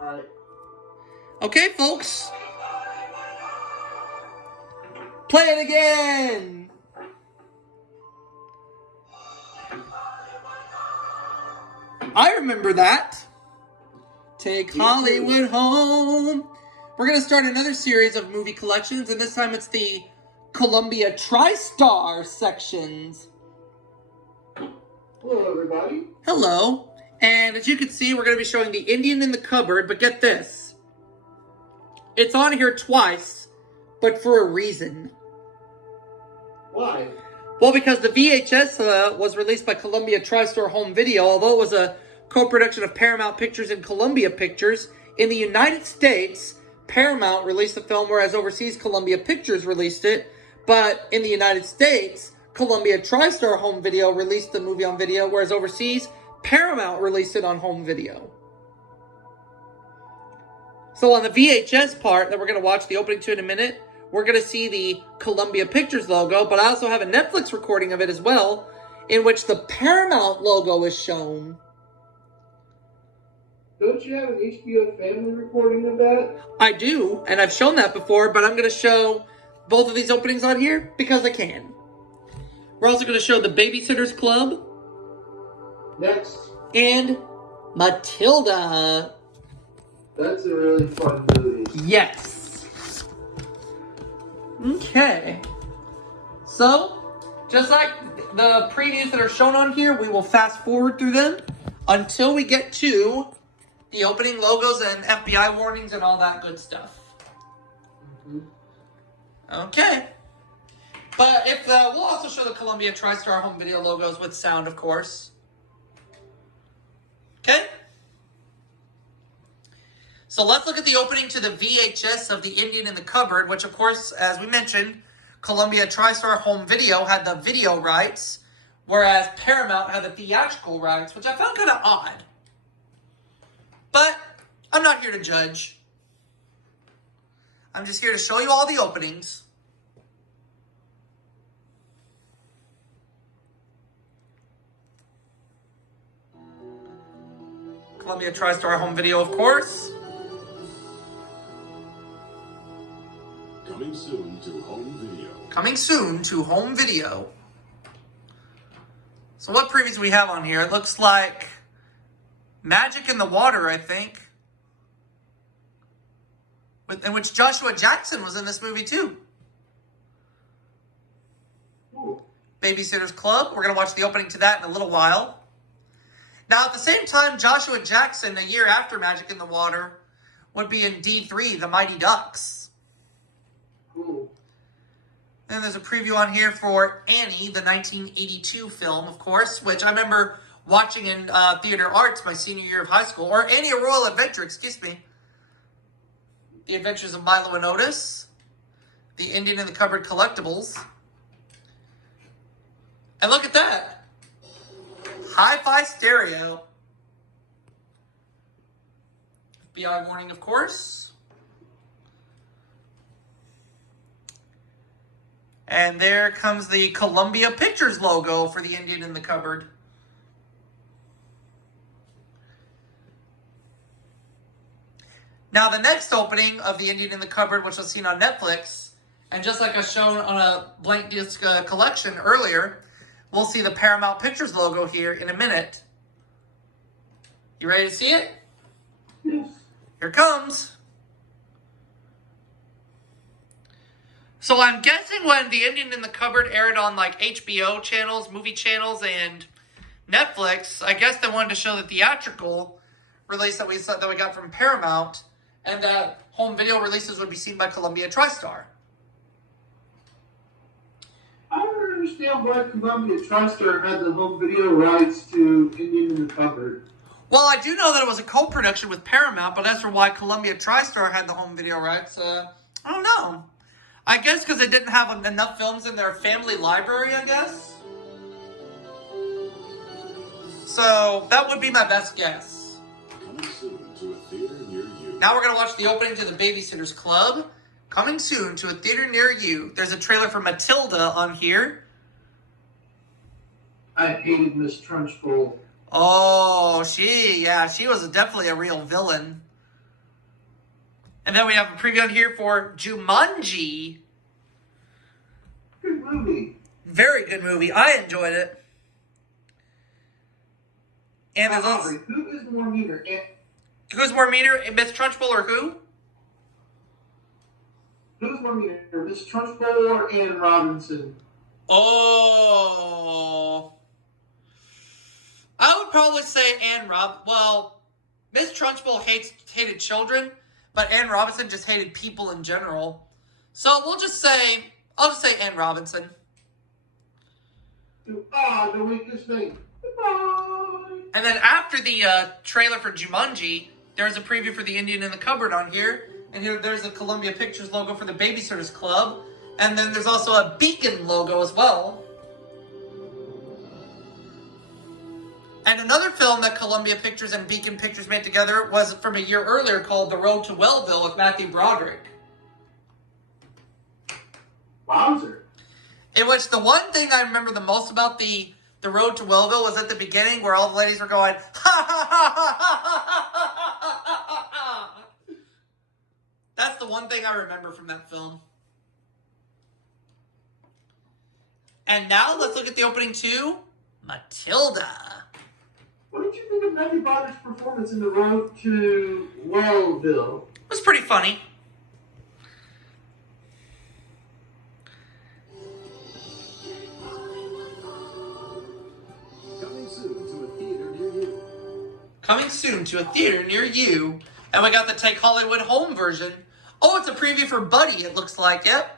Alright. Okay, folks. Play it again! I remember that. Take Hollywood home. We're going to start another series of movie collections, and this time it's the Columbia TriStar sections. Hello, everybody. Hello. And as you can see, we're going to be showing The Indian in the Cupboard, but get this. It's on here twice, but for a reason. Why? Well, because the VHS was released by Columbia TriStar Home Video, although it was a co-production of Paramount Pictures and Columbia Pictures. In the United States, Paramount released the film, whereas overseas Columbia Pictures released it. But in the United States, Columbia TriStar Home Video released the movie on video, whereas overseas, Paramount released it on home video. So on the VHS part that we're going to watch the opening to in a minute, we're going to see the Columbia Pictures logo, but I also have a Netflix recording of it as well, in which the Paramount logo is shown. Don't you have an HBO Family recording of that? I do, and I've shown that before, but I'm going to show both of these openings on here because I can. We're also going to show the Babysitter's Club. Next. And Matilda. That's a really fun movie. Yes. Okay. So, just like the previews that are shown on here, we will fast forward through them until we get to the opening logos and FBI warnings and all that good stuff. Mm-hmm. Okay. But if we'll also show the Columbia TriStar Home Video logos with sound, of course. Okay? So let's look at the opening to the VHS of The Indian in the Cupboard, which, of course, as we mentioned, Columbia TriStar Home Video had the video rights, whereas Paramount had the theatrical rights, which I found kind of odd. But I'm not here to judge. I'm just here to show you all the openings. Columbia TriStar Home Video, of course. Coming soon to home video. Coming soon to home video. So what previews we have on here? It looks like Magic in the Water, I think. In which Joshua Jackson was in this movie too. Ooh. Babysitter's Club. We're going to watch the opening to that in a little while. Now, at the same time, Joshua Jackson, a year after Magic in the Water, would be in D3, The Mighty Ducks. Cool. And there's a preview on here for Annie, the 1982 film, of course, which I remember watching in theater arts my senior year of high school. Or Annie, A Royal Adventure, excuse me. The Adventures of Milo and Otis. The Indian in the Cupboard collectibles. And look at that. Hi-Fi stereo. FBI warning, of course. And there comes the Columbia Pictures logo for The Indian in the Cupboard. Now, the next opening of The Indian in the Cupboard, which was seen on Netflix, and just like I shown on a blank disc collection earlier, we'll see the Paramount Pictures logo here in a minute. You ready to see it? Yes. Here it comes. So I'm guessing when The Indian in the Cupboard aired on like HBO channels, movie channels, and Netflix, I guess they wanted to show the theatrical release that we got from Paramount, and that home video releases would be seen by Columbia TriStar. I don't understand why Columbia TriStar had the home video rights to Indian in the Cupboard. Well, I do know that it was a co-production with Paramount, but as for why Columbia TriStar had the home video rights, I don't know. I guess because they didn't have enough films in their family library, I guess. So, that would be my best guess. Coming soon to a theater near you. Now we're going to watch the opening to the Babysitter's Club. Coming soon to a theater near you. There's a trailer for Matilda on here. I hated Miss Trunchbull. Oh, she was definitely a real villain. And then we have a preview on here for Jumanji. Good movie. Very good movie. I enjoyed it. And there's also... Who is more meaner? Who's more meaner, Miss Trunchbull or who? Who's more meaner, Miss Trunchbull or Ann Robinson? Oh... I would probably say well, Miss Trunchbull hated children, but Ann Robinson just hated people in general. So I'll just say Ann Robinson. The weakest thing. Goodbye. And then after the trailer for Jumanji, there's a preview for The Indian in the Cupboard on here. And here there's a Columbia Pictures logo for the Babysitters Club. And then there's also a Beacon logo as well. And another film that Columbia Pictures and Beacon Pictures made together was from a year earlier called The Road to Wellville with Matthew Broderick. Wowzer. In which the one thing I remember the most about the Road to Wellville was at the beginning where all the ladies were going, ha ha ha ha ha ha ha ha. That's the one thing I remember from that film. And now let's look at the opening to Matilda. What did you think of Matthew Broderick's performance in The Road to Wellville? It was pretty funny. Coming soon to a theater near you. Coming soon to a theater near you. And we got the Take Hollywood Home version. Oh, it's a preview for Buddy, it looks like. Yep.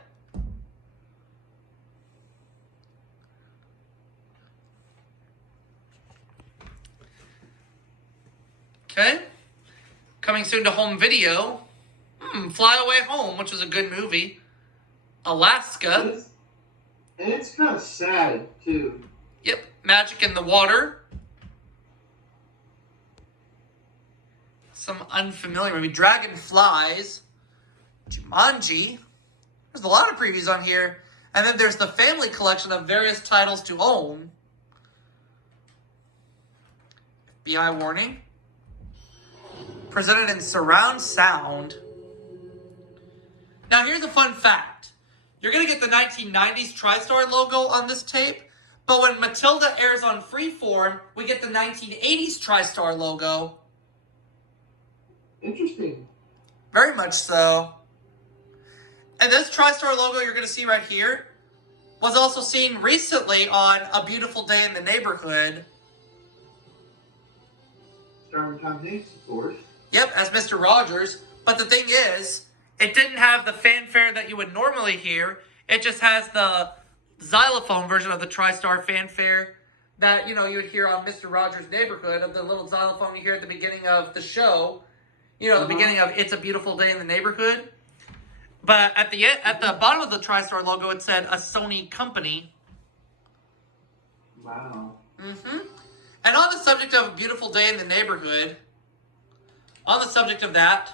Okay. Coming soon to home video. Fly Away Home, which was a good movie. Alaska. And it's kind of sad, too. Yep. Magic in the Water. Some unfamiliar movie. Dragonflies. Jumanji. There's a lot of previews on here. And then there's the family collection of various titles to own. FBI warning. Presented in surround sound. Now here's a fun fact. You're going to get the 1990s TriStar logo on this tape, but when Matilda airs on Freeform, we get the 1980s TriStar logo. Interesting. Very much so. And this TriStar logo you're going to see right here was also seen recently on A Beautiful Day in the Neighborhood. Starring Tom Hanks, of course. Yep, as Mr. Rogers. But the thing is, it didn't have the fanfare that you would normally hear. It just has the xylophone version of the TriStar fanfare that, you would hear on Mr. Rogers' Neighborhood, of the little xylophone you hear at the beginning of the show. The beginning of It's a Beautiful Day in the Neighborhood. But at the bottom of the TriStar logo, it said a Sony company. Wow. And on the subject of A Beautiful Day in the Neighborhood, on the subject of that,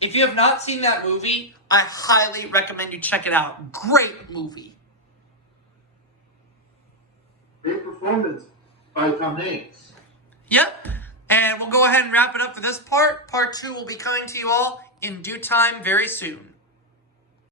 if you have not seen that movie, I highly recommend you check it out. Great movie. Great performance by Tom Hanks. Yep. And we'll go ahead and wrap it up for this part. Part 2 will be coming to you all in due time very soon.